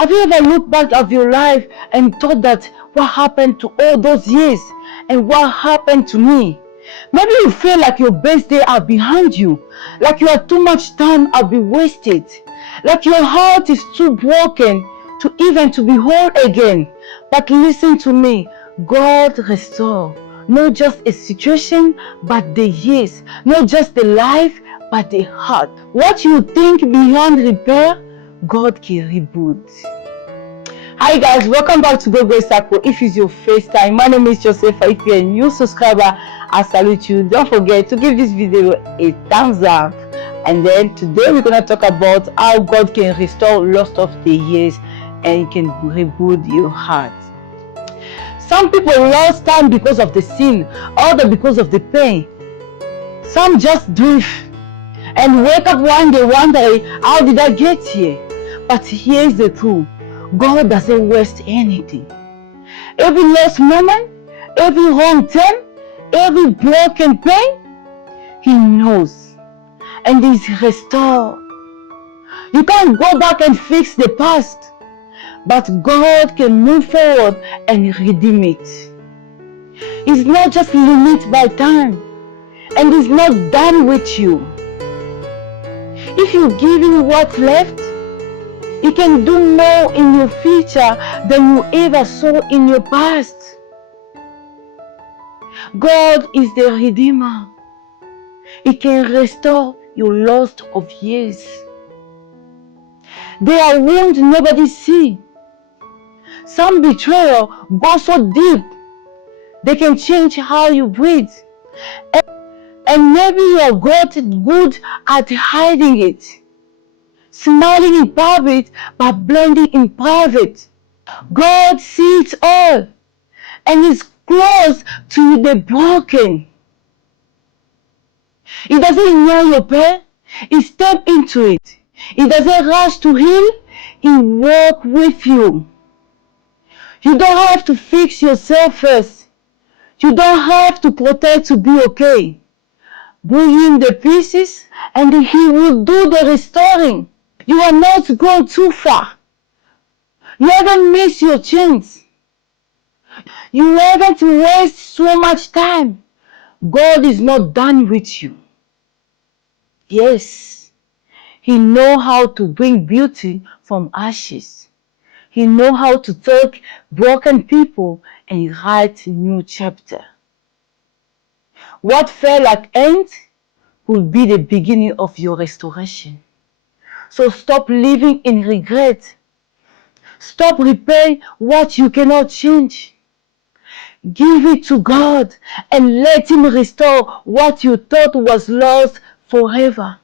Have you ever looked back at your life and thought that what happened to all those years and what happened to me? Maybe you feel like your best days are behind you, like you have too much time have been wasted, like your heart is too broken to even to be whole again. But listen to me, God restores not just a situation, but the years, not just the life, but the heart. What you think beyond repair, God can reboot. Hi guys, welcome back to Go Circle. If it's your first time, my name is Joseph. If you're a new subscriber, I salute you. Don't forget to give this video a thumbs up. And then today we're gonna talk about how God can restore lost of the years and He can reboot your heart. Some people lost time because of the sin, others because of the pain. Some just drift and wake up one day wondering, how did I get here? But here's the truth. God doesn't waste anything. Every lost moment, every wrong turn, every broken pain, He knows. And He's restored. You can't go back and fix the past, but God can move forward and redeem it. He's not just limited by time, and He's not done with you. If you give Him what's left, He can do more in your future than you ever saw in your past. God is the Redeemer. He can restore your lost of years. There are wounds nobody sees. Some betrayal goes so deep, they can change how you breathe. And maybe you are good at hiding it. Smiling in public, but blending in private. God sees it all and is close to the broken. He doesn't ignore your pain, He steps into it. He doesn't rush to heal, He walks with you. You don't have to fix yourself first. You don't have to protect to be okay. Bring Him the pieces and He will do the restoring. You are not going too far. You haven't missed your chance. You haven't wasted so much time. God is not done with you. Yes, He knows how to bring beauty from ashes. He knows how to take broken people and write a new chapter. What felt like end will be the beginning of your restoration. So stop living in regret. Stop repaying what you cannot change. Give it to God and let Him restore what you thought was lost forever.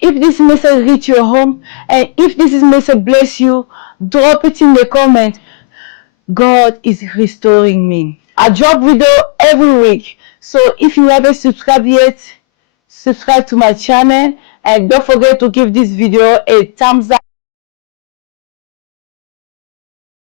If this message reached your home and if this message bless you, drop it in the comment. God is restoring me. I drop video every week. So if you haven't subscribed yet, subscribe to my channel and don't forget to give this video a thumbs up.